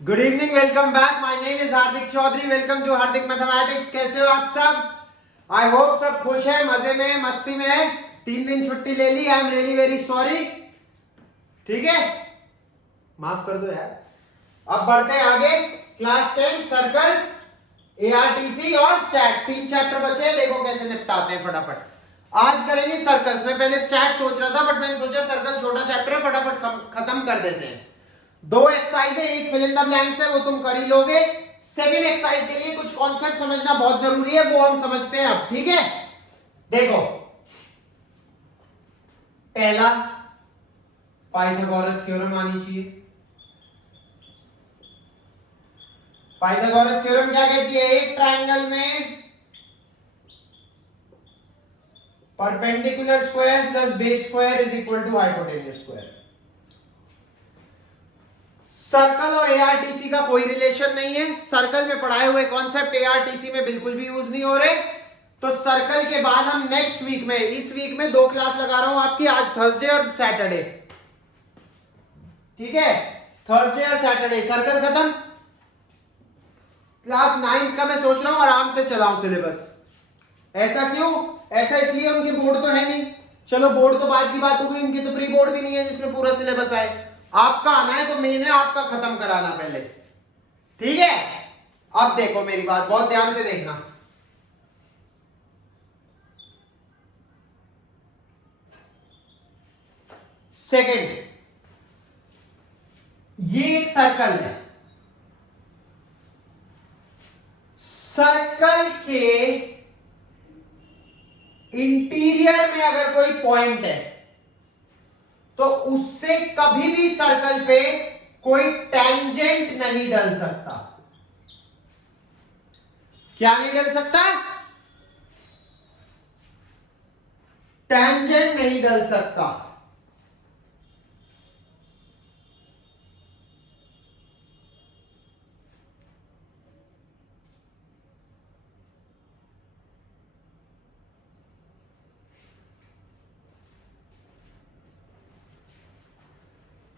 Good evening, welcome back. My name is Hardik Chaudhary. Welcome to Hardik mathematics. कैसे हो आप सब? आई होप सब खुश है, मजे में, मस्ती में है। 3 दिन छुट्टी ले ली। I am really very sorry. ठीक है, माफ कर दो यार। अब बढ़ते हैं आगे। क्लास 10 सर्कल्स, एआरटीसी और स्टैट्स। 3 चैप्टर बचे हैं, देखो कैसे निपटाते हैं फटाफट। आज करेंगे सर्कल्स। मैं पहले स्टैट्स सोच रहा था, बट मैंने सोचा सर्कल छोटा चैप्टर है, फटाफट खत्म कर देते हैं। 2 एक्सरसाइज है, एक फिल इन द ब्लैंक्स है, वो तुम कर ही लोगे। सेकंड एक्सरसाइज के लिए कुछ कॉन्सेप्ट समझना बहुत जरूरी है, वो हम समझते हैं अब। ठीक है, देखो। पहला, पाइथागोरस थ्योरम आनी चाहिए। पाइथागोरस थ्योरम क्या कहती है? एक ट्रायंगल में perpendicular square plus base square is equal to hypotenuse square. Circle और एआरटीसी का कोई रिलेशन नहीं है। सर्कल में पढ़ाए हुए कॉन्सेप्ट एआरटीसी में बिल्कुल भी यूज नहीं हो रहे। तो सर्कल के बाद हम नेक्स्ट वीक में, इस वीक में 2 क्लास लगा रहा हूं आपकी, आज थर्सडे और सैटरडे। ठीक है, थर्सडे और सैटरडे सर्कल खत्म। क्लास 9 का मैं सोच रहा हूं आराम से चलाऊं सिलेबस। ऐसा क्यों? ऐसा इसलिए उनके बोर्ड तो है नहीं। चलो बोर्ड तो बाद की बात हो गई, उनकी तो प्री बोर्ड भी नहीं है जिसमें पूरा सिलेबस आए। आपका आना है तो मैंने आपका खत्म कराना पहले। ठीक है, अब देखो मेरी बात बहुत ध्यान से देखना। सेकंड, ये एक सर्कल है। सर्कल के इंटीरियर में अगर कोई पॉइंट है तो उससे कभी भी सर्कल पे कोई टेंजेंट नहीं डल सकता। क्या नहीं डल सकता? टेंजेंट नहीं डल सकता।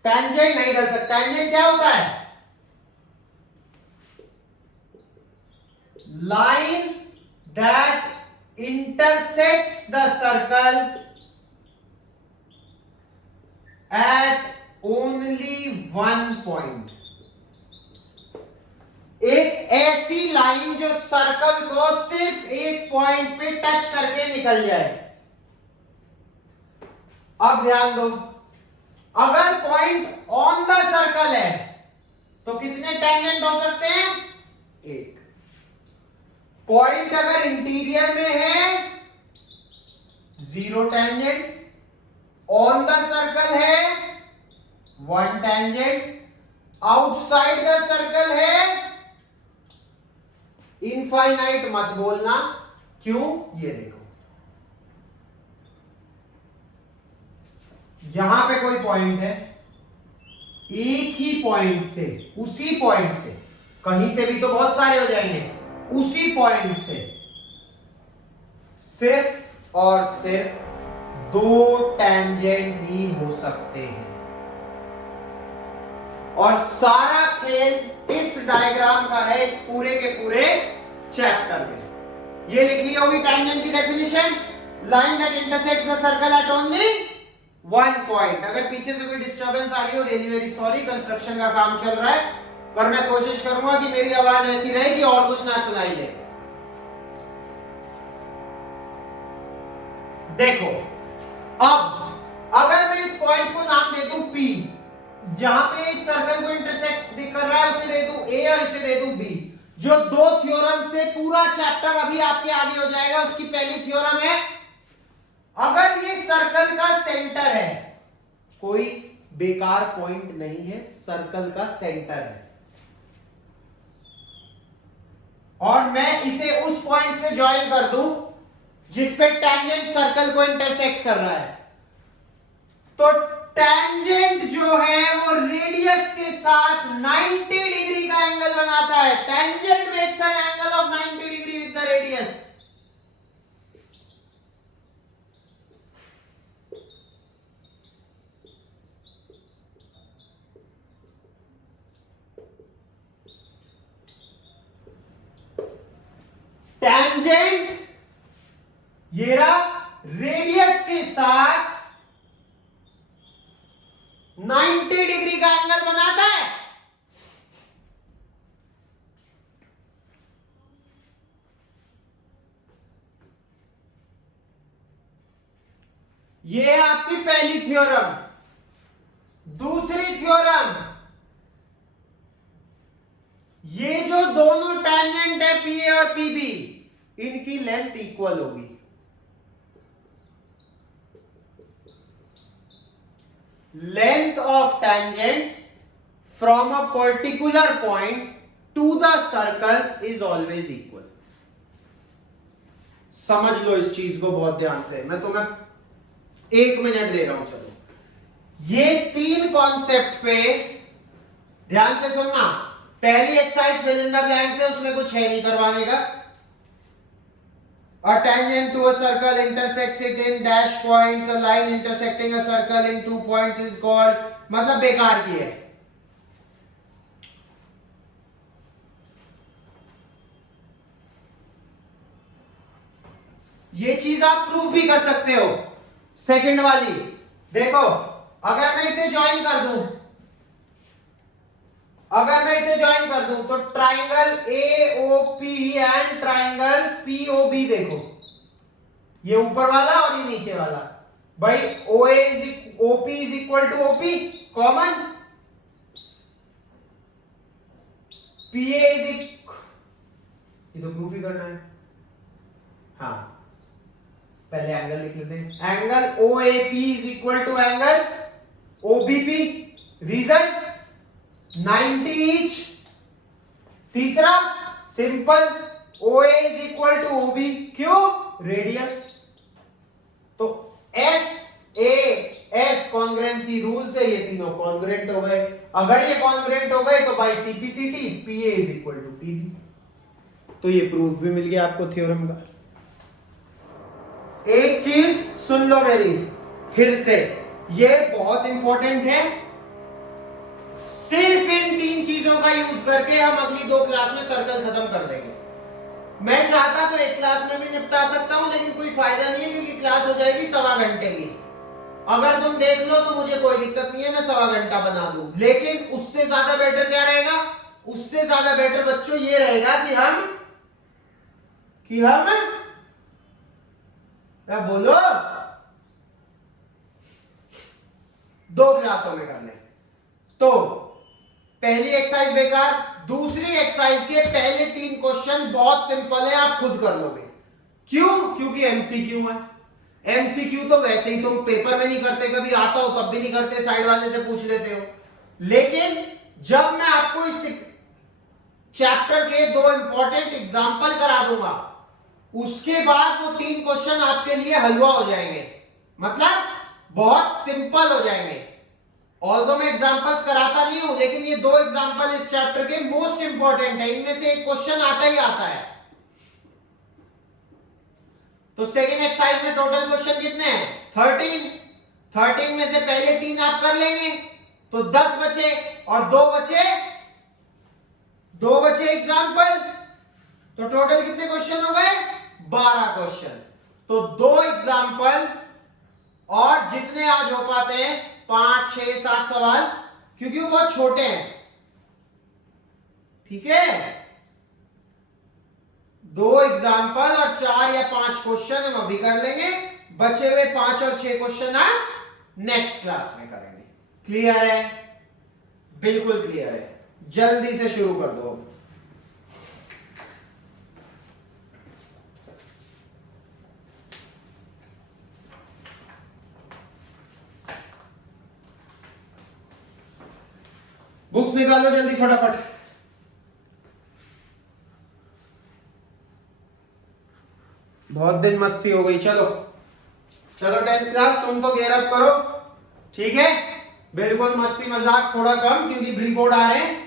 टेंजेंट नहीं डल सकता। टेंजेंट क्या होता है? Line that intersects the circle eight only one point. एक ऐसी लाइन जो सर्कल को सिर्फ एक पॉइंट पे टच करके निकल जाए। अब ध्यान दो, अगर पॉइंट ऑन द सर्कल है तो कितने टेंजेंट हो सकते हैं? एक। पॉइंट अगर इंटीरियर में है, 0 टेंजेंट। ऑन द सर्कल है, 1 टेंजेंट। आउटसाइड द सर्कल है, इनफाइनाइट मत बोलना। क्यों? ये देखो, यहां पे कोई पॉइंट है, एक ही पॉइंट से, उसी पॉइंट से, कहीं से भी तो बहुत सारे हो जाएंगे, उसी पॉइंट से सिर्फ और सिर्फ 2 टेंजेंट ही हो सकते हैं। और सारा खेल इस डायग्राम का है, इस पूरे के पूरे चैप्टर में। ये लिख लिया होगी टेंजेंट की definition, line that intersects the circle eight only 1 point. अगर पीछे से कोई डिस्टर्बेंस आ रही हो, रियली वेरी सॉरी, कंस्ट्रक्शन का काम चल रहा है, पर मैं कोशिश करूंगा कि मेरी आवाज ऐसी रहे कि और कुछ ना सुनाई दे। देखो, अब अगर मैं इस पॉइंट को नाम दे दूं P, जहां पे इस सर्कल को इंटरसेक्ट कर रहा है उसे दे दूं A और इसे दे दूं B। जो 2 थ्योरम से पूरा चैप्टर अभी आपके आगे हो जाएगा, उसकी पहली थ्योरम है, अगर ये सर्कल का सेंटर है, कोई बेकार पॉइंट नहीं है, सर्कल का सेंटर है, और मैं इसे उस पॉइंट से ज्वाइन कर दूं जिस पे टेंजेंट सर्कल को इंटरसेक्ट कर रहा है, तो टेंजेंट जो है वो रेडियस के साथ 90 डिग्री का एंगल बनाता है। Tangent makes an angle of 90 degree with the radius. Tangent ये रहा रेडियस के साथ 90 डिग्री का एंगल बनाता है। ये है आपकी पहली थ्योरम। दूसरी थ्योरम, ये जो दोनों टेंजेंट है पीए और पीबी, इनकी लेंथ इक्वल होगी। Length of tangents from a particular point to the circle is always equal. समझ लो इस चीज को बहुत ध्यान से, मैं तुम्हें 1 मिनट दे रहा हूं। चलो ये 3 कॉन्सेप्ट पे ध्यान से सुनना। पहली exercise fill in the blanks है, उसमें कुछ है नहीं करवाने का। A tangent to a circle intersects it in dash points. A line intersecting a circle in 2 points is called, मतलब बेकार की है। ये चीज आप प्रूफ भी कर सकते हो। सेकंड वाली देखो, अगर मैं इसे ज्वाइन कर दूं, तो triangle AOP and triangle POB देखो, ये ऊपर वाला और ये नीचे वाला। भाई OP is equal to OP common, PA ये तो प्रूफ ही करना है। हाँ पहले एंगल लिख लेते हैं। Angle OAP is equal to angle OBP. Reason 90 each. तीसरा simple, OA is equal to OB, क्यों? रेडियस। तो SAS कॉन्ग्रुएंसी रूल से ये तीनों कॉन्ग्रुएंट हो गए। अगर ये कॉन्ग्रुएंट हो गए तो by CPCT PA is equal to PB। तो ये प्रूफ भी मिल गया आपको थ्योरम का। एक चीज सुन लो मेरी फिर से, ये बहुत इंपॉर्टेंट है। सिर्फ इन 3 चीजों का यूज करके हम अगली 2 क्लास में सर्कल खत्म कर देंगे। मैं चाहता तो 1 क्लास में भी निपटा सकता हूं, लेकिन कोई फायदा नहीं है क्योंकि क्लास हो जाएगी 1.25 घंटे की। अगर तुम देख लो तो मुझे कोई दिक्कत नहीं है, मैं 1.25 घंटा बना दूं, लेकिन उससे ज्यादा बेटर क्या रहेगा? उससे ज्यादा बेटर बच्चों ये रहेगा कि हम क्या बोलो 2 क्लासों में कर ले। तो पहली एक्सरसाइज बेकार, दूसरी एक्सरसाइज के पहले 3 क्वेश्चन बहुत सिंपल है, आप खुद कर लोगे। क्यों? क्योंकि एमसीक्यू है। एमसीक्यू तो वैसे ही तुम पेपर में नहीं करते, कभी आता हो तब भी नहीं करते, साइड वाले से पूछ लेते हो। लेकिन जब मैं आपको इस चैप्टर के 2 इंपॉर्टेंट एग्जाम्पल करा दूंगा, उसके बाद वो 3 क्वेश्चन आपके लिए हलवा हो जाएंगे, मतलब बहुत सिंपल हो जाएंगे। ऑल्दो मैं एग्जांपल्स कराता नहीं हूं, लेकिन ये 2 एग्जांपल इस चैप्टर के मोस्ट इंपॉर्टेंट है, इनमें से एक क्वेश्चन आता ही आता है। तो सेकंड एक्सरसाइज में टोटल क्वेश्चन कितने हैं? 13 में से पहले 3 आप कर लेंगे तो 10 बचे, और 2 बचे एग्जांपल, तो टोटल कितने क्वेश्चन हो गए? 12 क्वेश्चन। तो 2 एग्जांपल और जितने आज हो पाते हैं 5, 6, 7 सवाल, क्योंकि वो बहुत छोटे हैं। ठीक है, 2 एग्जाम्पल और 4 या 5 क्वेश्चन हम अभी कर लेंगे, बचे हुए 5 और 6 क्वेश्चन हम नेक्स्ट क्लास में करेंगे। क्लियर है? बिल्कुल क्लियर है। जल्दी से शुरू कर दो। बुक्स निकालो जल्दी फटाफट। बहुत दिन मस्ती हो गई। चलो 10th क्लास तुम तो गेयर अप करो, ठीक है? बिल्कुल मस्ती मजाक थोड़ा कम, क्योंकि प्री बोर्ड आ रहे हैं।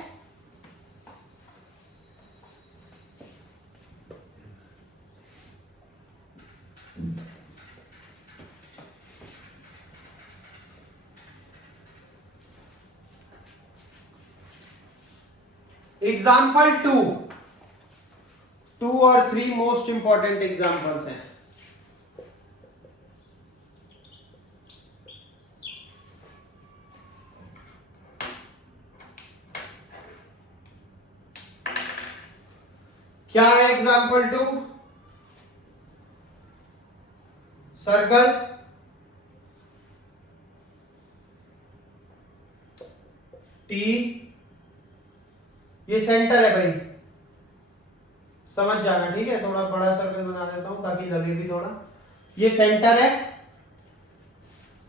एग्जाम्पल 2 और 3 मोस्ट इंपॉर्टेंट एग्जांपल्स हैं। क्या है एग्जांपल 2? सर्कल टी, ये सेंटर है भाई, समझ जाना, ठीक है। थोड़ा बड़ा सर्कल बना देता हूं ताकि लगे भी थोड़ा। ये सेंटर है,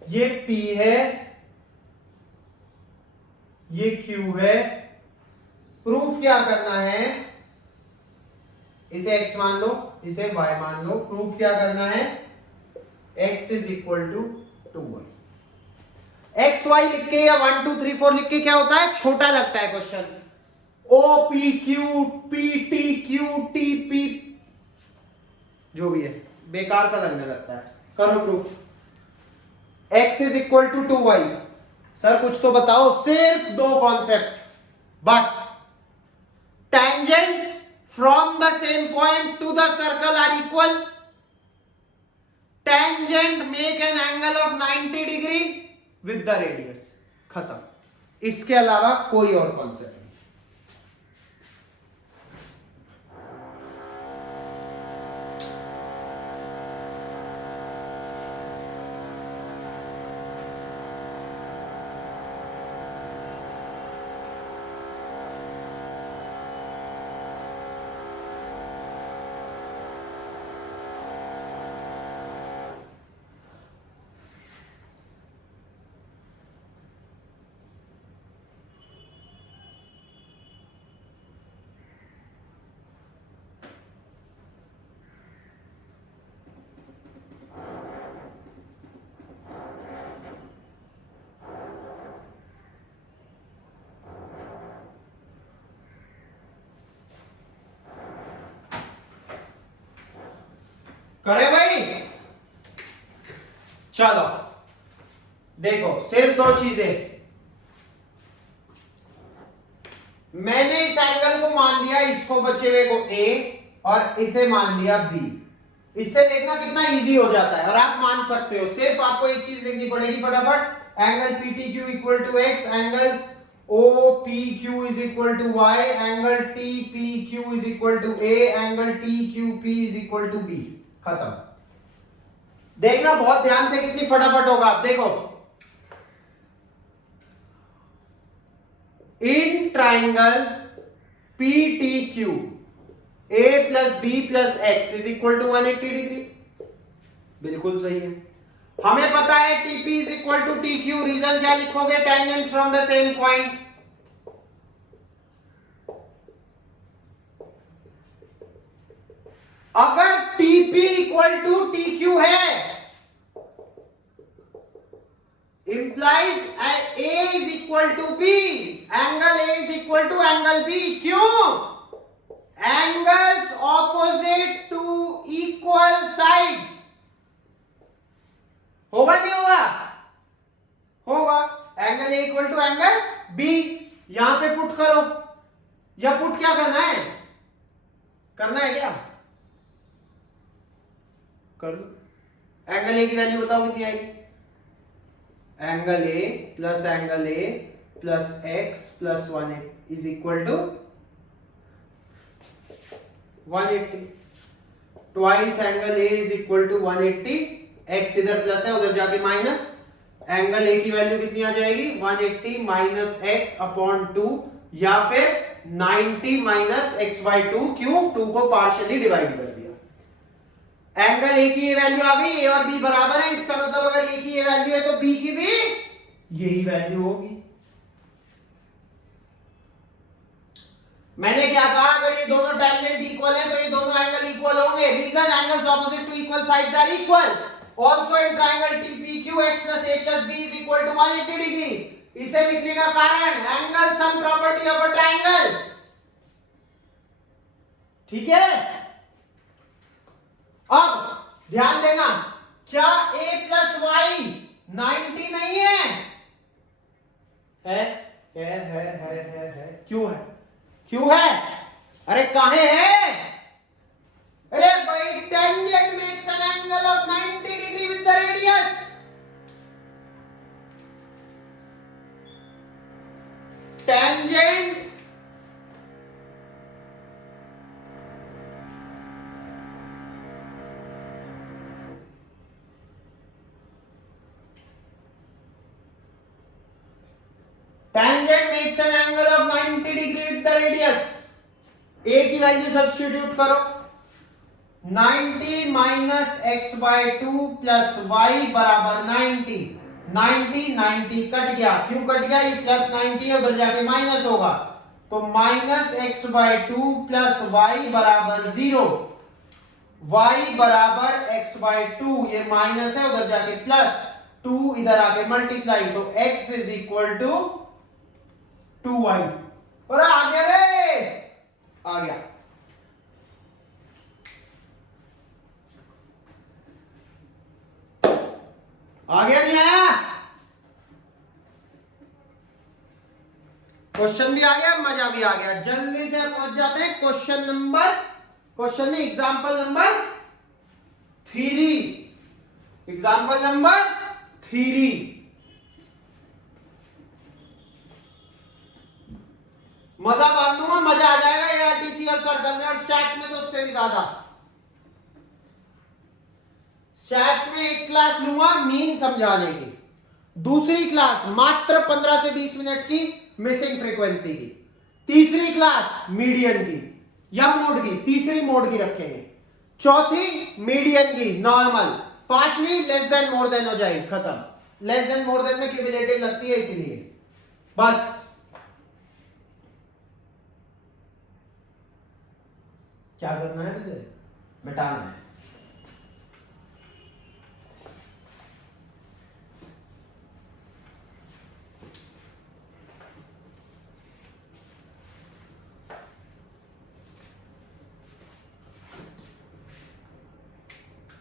ये P है, ये Q है। प्रूफ क्या करना है? इसे x मान लो, इसे y मान लो। प्रूफ क्या करना है? x is equal to 2y। X y लिख के या 1 2 3 4 लिख के क्या होता है? छोटा लगता है question. O P Q P T Q T P, जो भी है बेकार सा लगने लगता है। करो proof. x is equal to 2y। Sir कुछ तो बताओ, सिर्फ 2 कॉन्सेप्ट बस। Tangents from the same point to the circle are equal. Tangent make an angle of 90 degree with the radius. खत्म। इसके अलावा कोई और कॉन्सेप्ट नहीं। करे भाई, चलो देखो, सिर्फ 2 चीजें। मैंने इस एंगल को मान लिया, इसको बचे हुए को A और इसे मान लिया B। इससे देखना कितना इजी हो जाता है और आप मान सकते हो। सिर्फ आपको एक चीज लिखनी पड़ेगी फटाफट। Angle PTQ equal to x, angle OPQ is equal to y, angle TPQ is equal to A, angle TQP is equal to B। खत्म। देखना बहुत ध्यान से कितनी फटाफट होगा। आप देखो, in triangle PTQ A plus B plus x is equal to 180 degree. बिल्कुल सही है। हमें पता है TP is equal to TQ। Reason क्या लिखोगे? Tangent from the same point. अगर TP इक्वल टू TQ है, implies A is equal to B, angle A is equal to angle B। क्यों? Angles opposite to equal sides. होगा नहीं होगा? होगा। Angle A equal to angle B। यहां पे put करो, या पुट क्या करना है? करना है क्या? कर लो। एंगल A की वैल्यू बताओ कितनी आएगी? Angle A plus x plus 1 is equal to 180। Twice angle A is equal to 180। x इधर प्लस है, उधर जाके माइनस। एंगल A की वैल्यू कितनी आ जाएगी? 180 माइनस x अपॉन 2, या फिर 90 माइनस x बाई 2। क्यों? 2 को पार्शियली डिवाइड कर दिया। एंगल A की ये वैल्यू आ गई। A और B बराबर है, इसका मतलब अगर A की ये वैल्यू है तो B की भी यही वैल्यू होगी। मैंने क्या कहा? अगर ये दोनों टेंजेंट इक्वल हैं तो ये दोनों एंगल इक्वल होंगे। Reason, angles opposite to equal sides are equal. Also in triangle TPQ x plus A plus B is equal to 180 degree. इसे लिखने का कारण, angle sum property of a triangle. ठीक है। अब ध्यान देना, क्या A प्लस वाई 90 नहीं है? है। क्यों है? क्यों है? अरे काहे है? angle of 90 degree with the radius. Tangent makes an angle of 90 degree with the radius. A की वैल्यू सब्स्टिट्यूट करो, 90 minus x by 2 plus y बराबर 90. 90 कट गया, क्यों कट गया? ये प्लस 90 है, उधर जाके माइनस होगा, तो minus x by 2 plus y बराबर 0. वाई बराबर एक्स बाई 2, ये माइनस है, उधर जाके प्लस 2, इधर आके मल्टीप्लाई, तो x is equal to 2y. और आ गया रे, आ गया. आ गया नहीं आया? क्वेश्चन भी आ गया, मजा भी आ गया. जल्दी से पहुंच जाते हैं क्वेश्चन नहीं, एग्जाम्पल नंबर 3. Example number 3. मजा बांधूंगा, मजा आ जाएगा एआरटीसी और सर्कल में, और स्टैट्स में तो उससे भी ज्यादा. स्टैट्स में एक क्लास लूंगा मीन समझाने की, दूसरी क्लास मात्र 15 से 20 मिनट की मिसिंग फ्रीक्वेंसी की, तीसरी क्लास मीडियन की या मोड की, तीसरी मोड की रखेंगे, चौथी मीडियन की नॉर्मल, पांचवी लेस देन मोर देन हो जाएगी, खत्म. लेस देन मोर देन में क्यूमुलेटिव लगती है, इसीलिए बस. क्या करना है इसे? मिटाना है.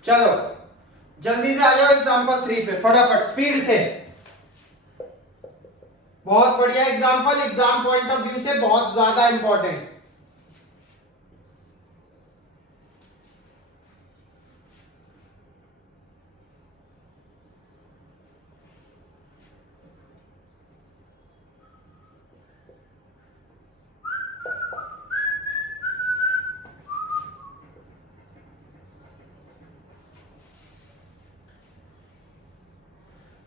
चलो जल्दी से आ जाओ एग्जांपल 3 पे, फटाफट स्पीड से. बहुत बढ़िया example, exam point of view से बहुत ज्यादा important.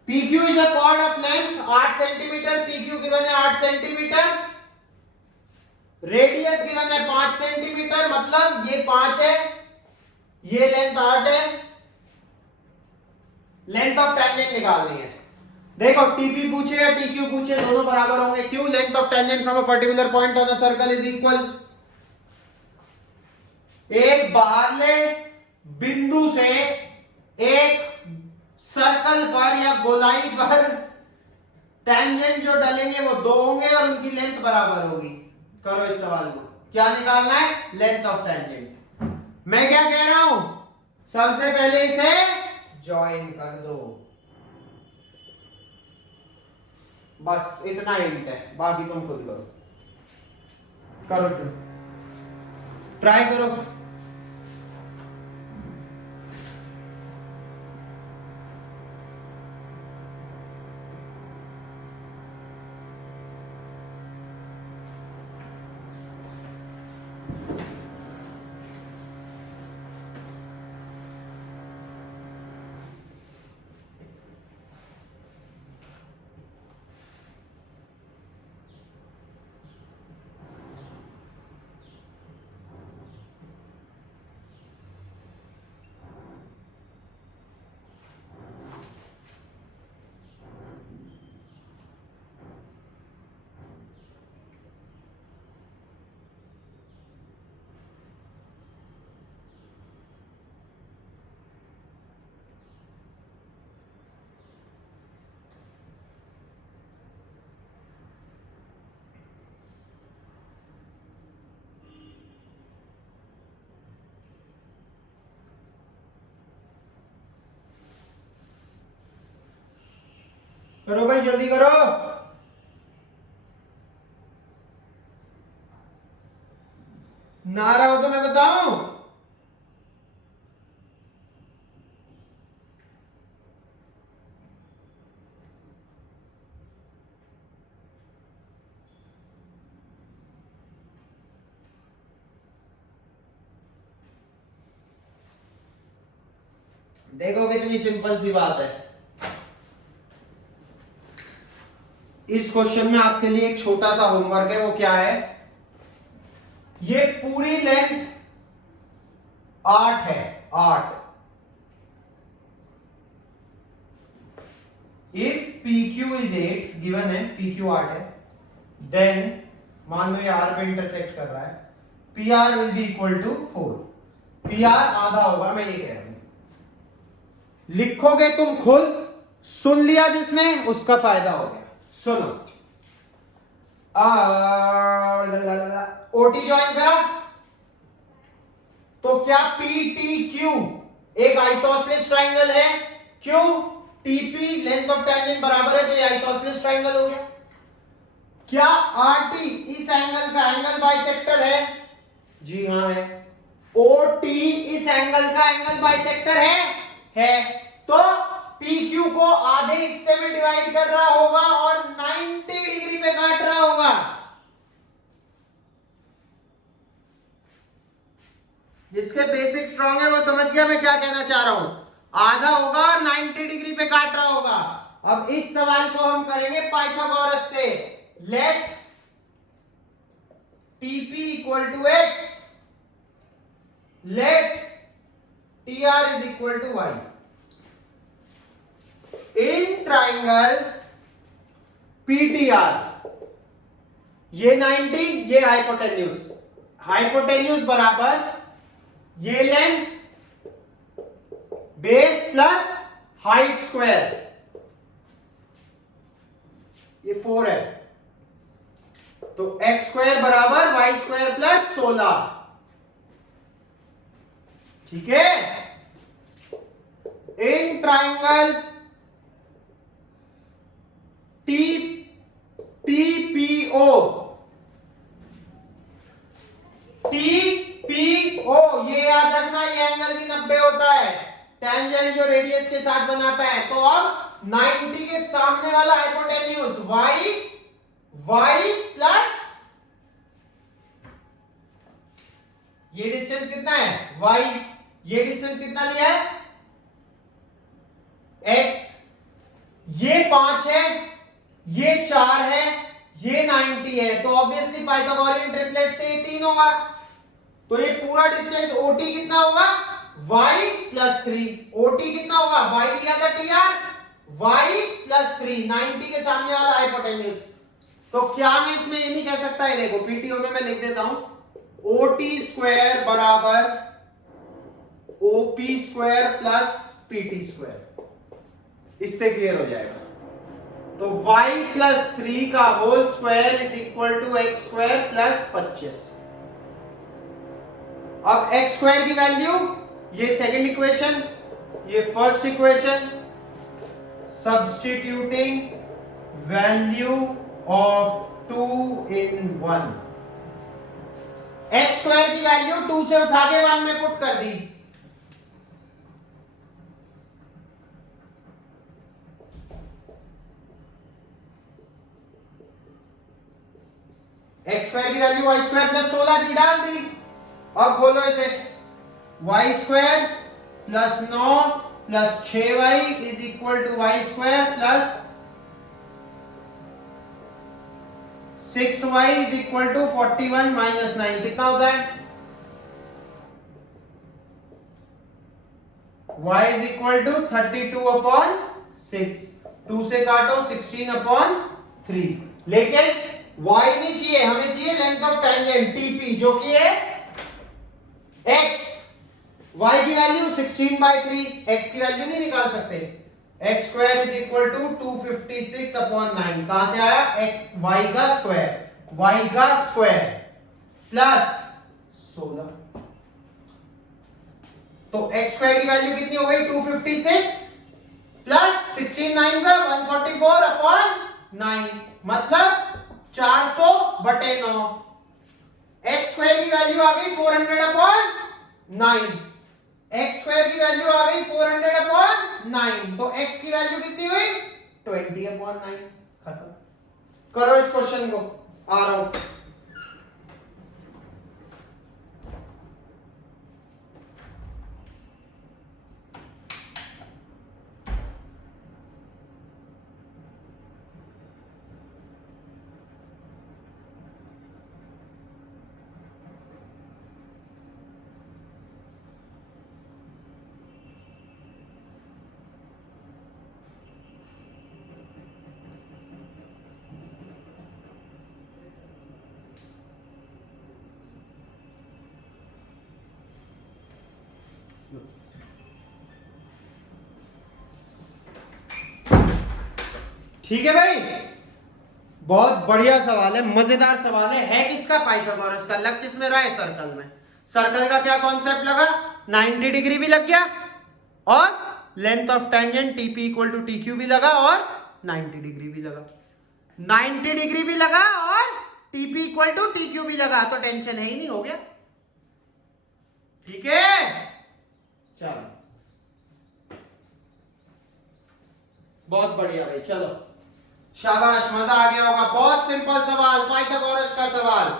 PQ is a chord of length 8 centimetre. PQ given है 8 सेंटीमीटर. रेडियस गिवन है 5 सेंटीमीटर, मतलब ये 5 है, ये लेंथ 8 है. लेंथ ऑफ टेंजेंट निकालनी है. देखो TP पूछे या TQ पूछे, दोनों बराबर होंगे. क्यों? Length of tangent from a particular point on a circle is equal. एक बाहरले बिंदु से एक सर्कल पर या गोलाई पर टेंजेंट जो डलेंगे वो 2 होंगे और उनकी लेंथ बराबर होगी. करो इस सवाल को. क्या निकालना है? Length of tangent. मैं क्या कह रहा हूं? सबसे पहले इसे ज्वाइन कर दो, बस इतना हिंट है, बाकी तुम खुद करो. करो, ट्राई करो. करो भाई, जल्दी करो. ना रहा हो तो मैं बताऊं. देखो कितनी सिंपल सी बात है। इस क्वेश्चन में आपके लिए एक छोटा सा होमवर्क है, वो क्या है, ये पूरी लेंथ 8 है, 8। इफ PQ इज 8, गिवन है PQ 8 है, देन मान लो ये R पे इंटरसेक्ट कर रहा है, PR will be equal to 4। PR आधा होगा, मैं ये कह रहा हूं। लिखोगे तुम खुद, सुन लिया जिसने उसका फायदा हो गया। सुनो, OT ज्वाइन करा तो क्या PTQ एक आइसोसेलेस ट्रायंगल है? क्यों? TP लेंथ ऑफ टेंजेंट बराबर है, तो ये आइसोसेलेस ट्रायंगल हो गया। क्या RT इस एंगल का एंगल बाइसेक्टर है? जी हां है। OT इस एंगल का एंगल बाइसेक्टर है। तो PQ को आधे हिस्से में डिवाइड कर रहा होगा और 90 डिग्री पे काट रहा होगा। जिसके बेसिक स्ट्रांग है वो समझ गया मैं क्या कहना चाह रहा हूं। आधा होगा और 90 डिग्री पे काट रहा होगा। अब इस सवाल को हम करेंगे पाइथागोरस से। Let TP equal to x, let TR is equal to y। In triangle PTR, ये 90, ये हाइपोटेन्यूज, हाइपोटेन्यूज बराबर ये length base plus height square, ये 4 है, तो x स्क्वायर बराबर y स्क्वायर प्लस 16। ठीक है। इन ट्राइंगल TPO, ये याद रखना, ये एंगल भी 90 होता है, टेंजेंट जो रेडियस के साथ बनाता है। तो अब 90 के सामने वाला हाइपोटेन्यूज y प्लस ये डिस्टेंस कितना है y, ये डिस्टेंस कितना लिया है x, ये 5 है, ये 4 है, ये 90 है, तो ऑब्वियसली पाइथागोरियन ट्रिपलेट से ये 3 होगा। तो ये पूरा डिस्टेंस OT कितना होगा y प्लस 3। OT कितना होगा, y लिया था TR, y प्लस 3, 90 के सामने वाला हाइपोटेन्यूज। तो क्या मैं इसमें ये नहीं कह सकता है, देखो PTO में मैं लिख देता हूं, OT स्क्वायर बराबर OP square plus PT square, इससे क्लियर हो जाएगा। तो y प्लस 3 का whole square is equal to x square plus 25। अब x स्क्वायर की वैल्यू, ये सेकंड इक्वेशन, ये first equation, substituting value of 2 in 1, x square की वैल्यू 2 से उठा के 1 में पुट कर दी। x स्क्वायर की वैल्यू y स्क्वायर प्लस 16 की डाल दी। अब खोलो इसे, y square plus 9 plus 6y is equal to y square plus 6y is equal to 41 minus 9, कितना होता है y is equal to 32 upon 6, 2 से काटो 16 अपॉन 3। लेकिन y नहीं चाहिए, हमें चाहिए लेंथ ऑफ टेंजेंट TP, जो कि है x। y की वैल्यू 16/3, x की वैल्यू नहीं निकाल सकते। x square is equal to 256 upon 9, कहां से आया, y का स्क्वायर प्लस 16। तो x स्क्वायर की वैल्यू कितनी हो गई, 256 प्लस 16 9 से 144 अपॉन 9, मतलब 400/9। x स्क्वायर की वैल्यू आ गई 400 अपॉन 9, x स्क्वायर की वैल्यू आ गई 400 अपॉन 9, तो x की वैल्यू कितनी हुई 20 अपॉन 9। खत्म करो इस क्वेश्चन को, आ रहा हूं। ठीक है भाई, बहुत बढ़िया सवाल है, मजेदार सवाल है किसका? पाइथागोरस का। लग किस में रहा है? सर्कल में। सर्कल का क्या कॉन्सेप्ट लगा? 90 डिग्री भी लग गया और length of tangent TP equal to T Q भी लगा और 90 डिग्री भी लगा। 90 डिग्री भी लगा और TP equal to T Q भी लगा, तो टेंशन है ही नहीं, हो गया। ठीक है, चलो बहुत बढ़िया भाई, चलो शाबाश, मजा आ गया होगा। बहुत सिंपल सवाल, पाइथागोरस का सवाल।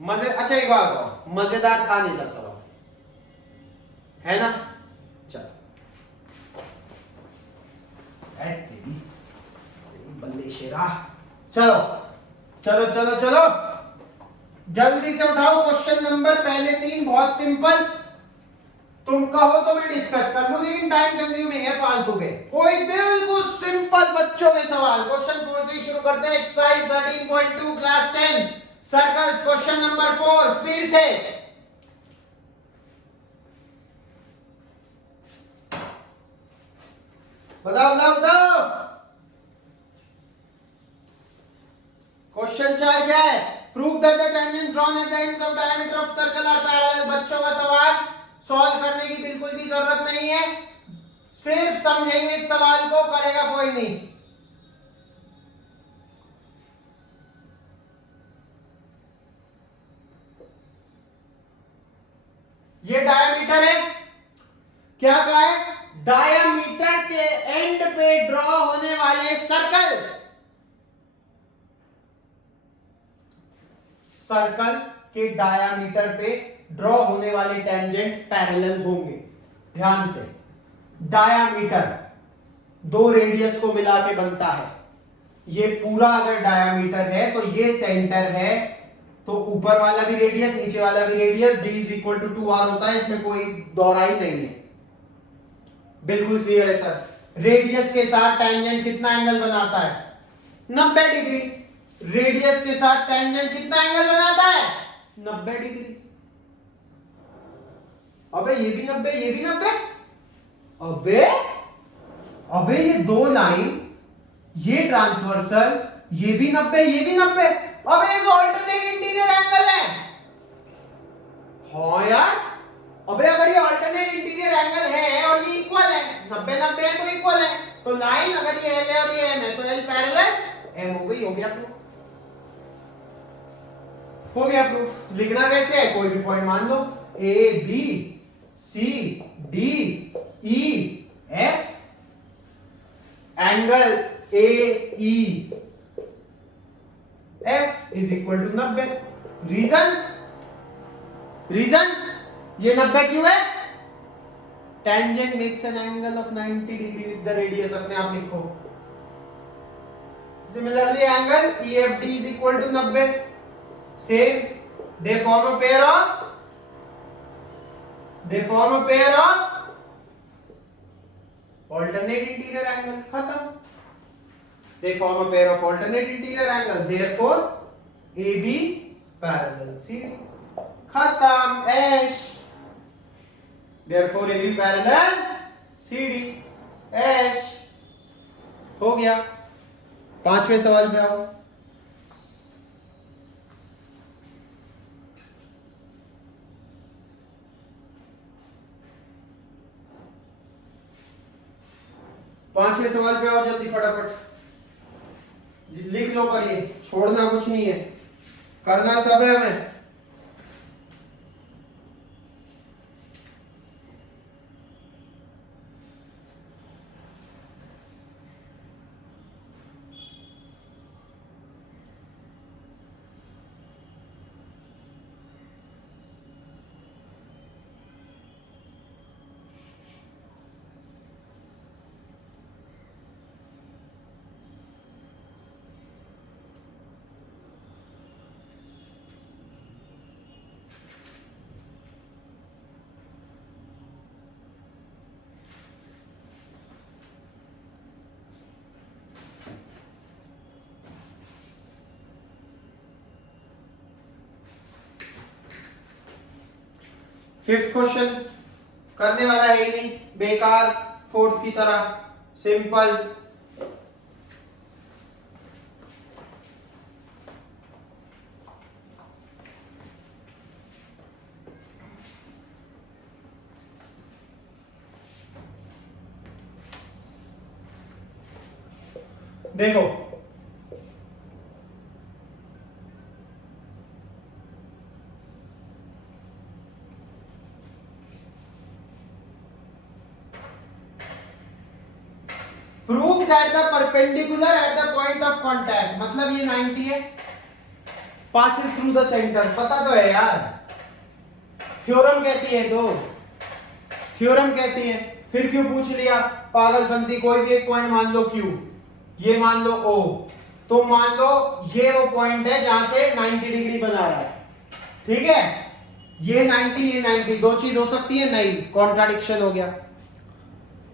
मजे, अच्छा एक बात बताओ, मजेदार था नहीं था सवाल, है ना? चलो बल्ले शेरा, चलो चलो चलो चलो जल्दी से उठाओ। क्वेश्चन नंबर पहले 3 बहुत सिंपल, तुम कहो तो मैं डिस्कस कर लूं, लेकिन टाइम कंज्यूमिंग है फालतू के। कोई बिल्कुल सिंपल बच्चों के सवाल। क्वेश्चन 4 से शुरू करते हैं। Exercise 13.2 class 10 circles, question number 4, speed से। बताओ बताओ बताओ। क्वेश्चन 4 क्या है? Prove that the tangents drawn at the ends of diameter of circle are parallel. बच्चों का सवाल, सॉल्व करने की बिल्कुल भी जरूरत नहीं है, सिर्फ समझेंगे इस सवाल को, करेगा कोई नहीं। ये डायमीटर है, क्या कहा है? डायमीटर के एंड पे ड्रॉ होने वाले सर्कल, सर्कल के डायमीटर पे ड्रॉ होने वाले टेंजेंट पैरेलल होंगे। ध्यान से, डायमीटर 2 रेडियस को मिला के बनता है। ये पूरा अगर डायमीटर है तो ये सेंटर है, तो ऊपर वाला भी रेडियस नीचे वाला भी radius, d is equal to 2r होता है, इसमें कोई दोहराई नहीं है, बिल्कुल क्लियर है सर। रेडियस के साथ टेंजेंट कितना एंगल बनाता है? 90 डिग्री। रेडियस के साथ टेंजेंट कितना एंगल बनाता है? 90 डिग्री। अबे ये भी 90, ये भी 90। अबे अबे ये 2 लाइन, ये ट्रांसवर्सल, ये भी 90, ये भी 90। अबे ये ऑल्टरनेट इंटीरियर एंगल है। हाँ यार, अबे अगर ये ऑल्टरनेट इंटीरियर एंगल है और ये इक्वल है, 90 90 है तो इक्वल है, तो लाइन अगर ये L है और ये M है तो L पैरेलल M हो गई। हो गया प्रूफ, हो गया प्रूफ। लिखना कैसे है? कोई भी पॉइंट मान लो, A B C D E F, angle A E F is equal to 90। रीजन, रीजन ये 90 क्यों है? Tangent makes an angle of 90 degree with the radius, अपने आप लिखो। Similarly angle EFD is equal to 90। Same, they form a pair of, they form a pair of alternate interior angle, खत्म। they form a pair of alternate interior angle, therefore AB parallel CD, खत्म। ऐश, therefore AB parallel CD, ऐश। हो गया। 5वें सवाल पे आओ। पांचवें सवाल पे आओ जल्दी फटाफट, लिख लो, पर ये छोड़ना कुछ नहीं है, करना सब है हमें। फिफ्थ क्वेश्चन करने वाला है ही नहीं, बेकार, फोर्थ की तरह सिंपल। देखो prove that the perpendicular at the point of contact, मतलब ये 90 है, पासेस थ्रू द सेंटर, पता तो है यार, थ्योरम कहती है, तो थ्योरम कहती है, फिर क्यों पूछ लिया पागलपंती। कोई भी एक पॉइंट मान लो Q, ये मान लो O, तो मान लो ये वो पॉइंट है जहां से 90 डिग्री बना रहा है, ठीक है, ये 90 ये 90, दो चीज हो सकती है, नहीं, कॉन्ट्राडिक्शन हो गया।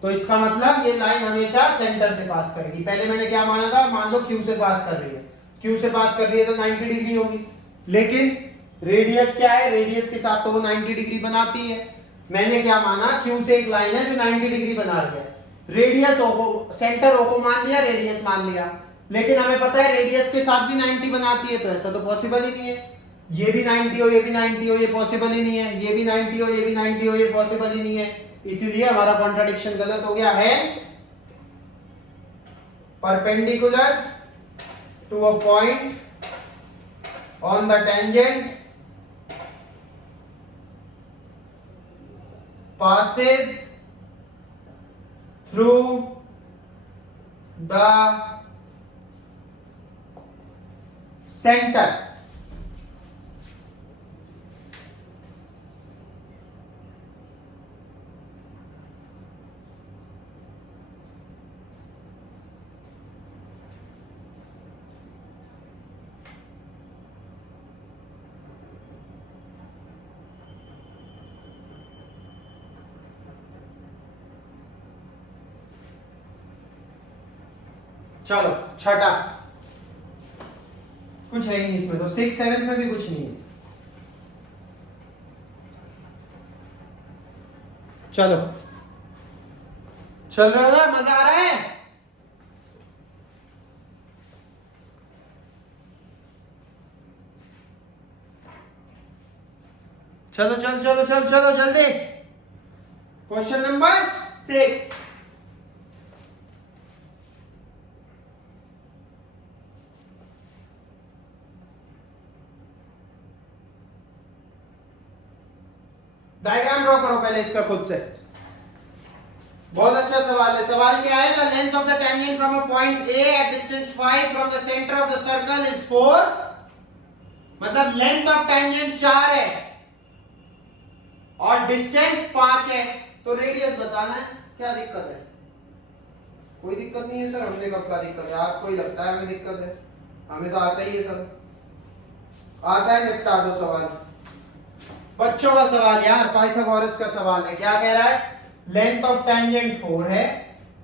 तो इसका मतलब ये लाइन हमेशा सेंटर से पास करेगी। पहले मैंने क्या माना था, मान लो Q से पास कर रही है, Q से पास कर रही है तो 90 डिग्री होगी, लेकिन रेडियस क्या है, रेडियस के साथ तो वो 90 डिग्री बनाती है। मैंने क्या माना, Q से एक लाइन है जो 90 डिग्री बना रही है, रेडियस O को, सेंटर O को मान लिया, रेडियस मान लिया, लेकिन हमें पता है रेडियस के साथ भी 90 बनाती है, तो ऐसा तो पॉसिबल ही नहीं है। ये भी 90 हो, ये भी 90 हो, ये पॉसिबल ही नहीं है, ये भी 90 हो, ये भी 90 हो, ये पॉसिबल ही नहीं है, इसीलिए हमारा कॉन्ट्राडिक्शन गलत हो गया। Hence perpendicular to a point on the tangent passes through the center। चलो छठा, कुछ है ही नहीं इसमें, तो 6 7 में भी कुछ नहीं है। चलो चल रहा है, मजा आ रहा है। चलो चल चलो चल चलो जल्दी। क्वेश्चन नंबर 6, डायग्राम ड्रॉ करो पहले इसका खुद से। बहुत अच्छा सवाल है। सवाल क्या है, the length of the tangent from a point A at distance 5 from the centre of the circle is 4, मतलब लेंथ ऑफ टेंजेंट 4 है और डिस्टेंस 5 है, तो रेडियस बताना है। क्या दिक्कत है? कोई दिक्कत नहीं है सर, हमने कब का दिक्कत है? आपको ही लगता है हमें दिक्कत है, हमें तो आता ही है, सब आता है, निपटा दो सवाल। बच्चों का सवाल यार, पाइथागोरस का सवाल है। क्या कह रहा है, लेंथ ऑफ टेंजेंट 4 है,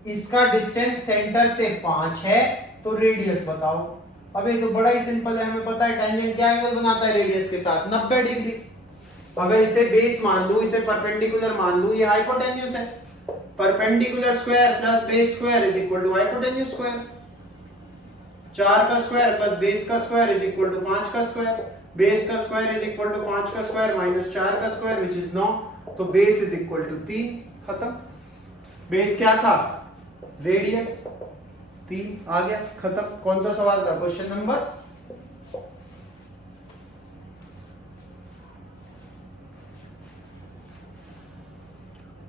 इसका डिस्टेंस सेंटर से 5 है, तो रेडियस बताओ। अब ये तो बड़ा ही सिंपल है, हमें पता है टेंजेंट क्या एंगल बनाता है रेडियस के साथ, 90 डिग्री। अगर इसे बेस मान लूं, इसे परपेंडिकुलर मान लूं, ये हाइपोटेन्यूज है, perpendicular square plus base square is equal to hypotenuse square. 4 का स्क्वायर प्लस बेस का स्क्वायर इज इक्वल टू 5 का स्क्वायर, बेस का स्क्वायर इज इक्वल टू 5 का स्क्वायर माइनस 4 का स्क्वायर विच इज 9, तो बेस इज इक्वल टू 3, खत्म। Base क्या था, रेडियस, 3 आ गया, खत्म। कौन सा सवाल था, क्वेश्चन नंबर?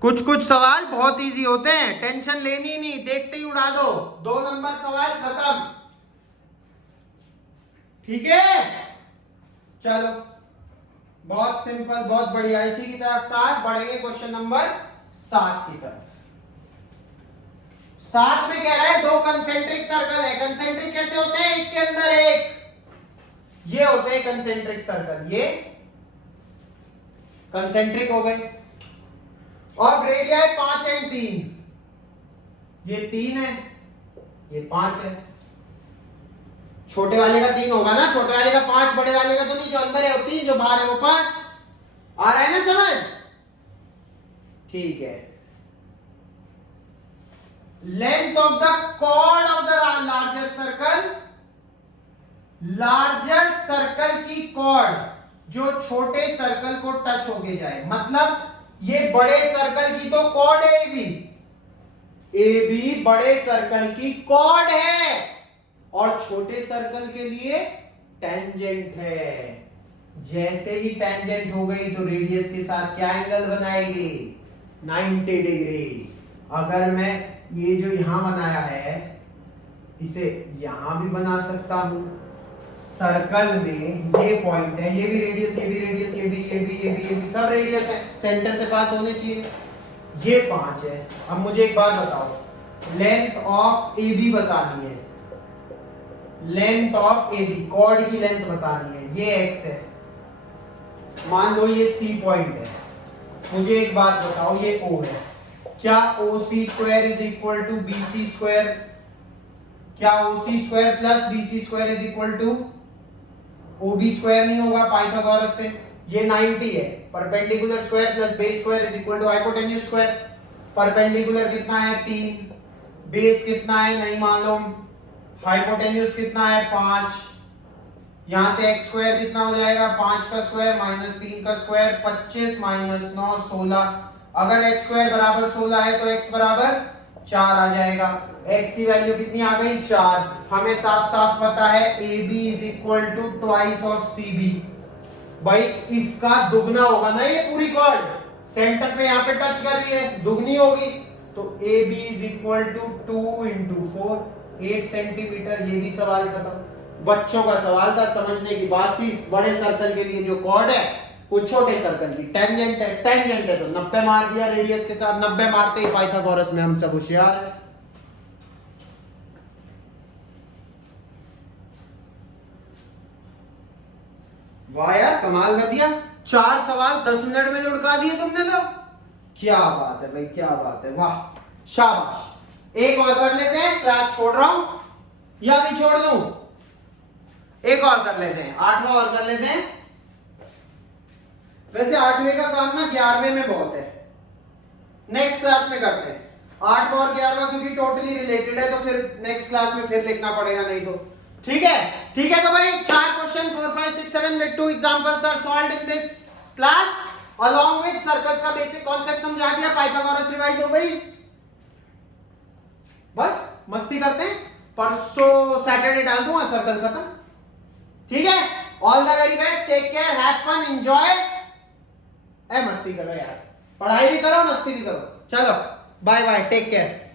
कुछ कुछ सवाल बहुत इजी होते हैं, टेंशन लेनी ही नहीं, देखते ही उड़ा दो। 2 नंबर सवाल खत्म, ठीक है। चलो बहुत सिंपल, बहुत बढ़िया। इसी की तरह 7 बढ़ेंगे क्वेश्चन नंबर 7 की तरफ। 7 में कह रहा है 2 कंसेंट्रिक सर्कल है। कंसेंट्रिक कैसे होते हैं, एक के अंदर एक, ये होते हैं कंसेंट्रिक सर्कल, ये कंसेंट्रिक हो गए। और रेडिया है 5 एंड 3, ये 3 है, ये 5 है। छोटे वाले का 3 होगा ना, छोटे वाले का 5, बड़े वाले का तो नहीं, जो अंदर है वो 3, जो बाहर है वो 5। आ रहा है ना समझ? ठीक है, length of the chord of the larger circle, larger circle की कॉर्ड जो छोटे सर्कल को टच होके जाए, मतलब ये बड़े सर्कल की तो कॉर्ड है ए बी बड़े सर्कल की कॉर्ड है और छोटे सर्कल के लिए टेंजेंट है। जैसे ही टेंजेंट हो गई तो रेडियस के साथ क्या एंगल बनाएगी, 90 डिग्री। अगर मैं ये जो यहां बनाया है इसे यहां भी बना सकता हूं। सर्कल में ये पॉइंट है, ये भी रेडियस, ये भी रेडियस, ये भी सब रेडियस है, सेंटर से पास होने चाहिए। ये 5 है। अब मुझे एक बात बताओ, लेंथ ऑफ ए बी बतानी है, length of A B chord की लेंथ बतानी है, ये x है, मान लो ये C पॉइंट है। मुझे एक बात बताओ, ये O है, क्या OC square is equal to BC square, क्या OC square plus BC square is equal to OB square नहीं होगा पाइथागोरस से? ये 90 है, perpendicular square plus base square is equal to hypotenuse square. Perpendicular कितना है 3, बेस कितना है नहीं मालूम, हाइपोटेन्यूज कितना है 5, यहां से x स्क्वायर कितना हो जाएगा 5 का स्क्वायर माइनस 3 का स्क्वायर, 25 माइनस 9 16। अगर x स्क्वायर बराबर 16 है तो x बराबर 4 आ जाएगा। x की वैल्यू कितनी आ गई 4। हमें साफ साफ पता है AB is equal to twice of CB। भाई इसका दुगना होगा ना, ये पूरी कॉर्ड सेंटर पे यहाँ पे टच कर रही है, दुगनी होगी तो AB is equal to 2 into 4, 8 centimetre. ये भी सवाल खत्म। बच्चों का सवाल था, समझने की बात थी। इस बड़े सर्कल के लिए जो कॉर्ड है वो छोटे सर्कल की टेंजेंट है, टेंजेंट है तो 90 मार दिया रेडियस के साथ। 90 मारते ही पाइथागोरस में हम सब होशियार है। वाह यार, कमाल कर दिया। 4 सवाल 10 मिनट में लुढ़का दिए तुमने तो। क्या बात है भाई, क्या बात है, वाह शाबाश। एक और कर लेते हैं, क्लास छोड़ रहा हूं या भी छोड़ दूं? एक और कर लेते हैं, 8वां और कर लेते हैं। वैसे 8वें का काम ना 11वें में बहुत है, नेक्स्ट क्लास में करते हैं। 8वां और 11वां क्योंकि टोटली रिलेटेड है तो फिर नेक्स्ट क्लास में फिर लिखना पड़ेगा, नहीं तो ठीक है। ठीक है, तो भाई 4 question 4 5 6 7 with 2 examples are solved in this class along with circles का बेसिक कॉन्सेप्ट समझा दिया, पाइथागोरस रिवाइज हो गई। बस मस्ती करते हैं, परसों सैटरडे डाल दूंगा, सर्कल खत्म। ठीक है, all the very best, take care, have fun, enjoy. मस्ती करो यार, पढ़ाई भी करो मस्ती भी करो। चलो बाय बाय, टेक केयर।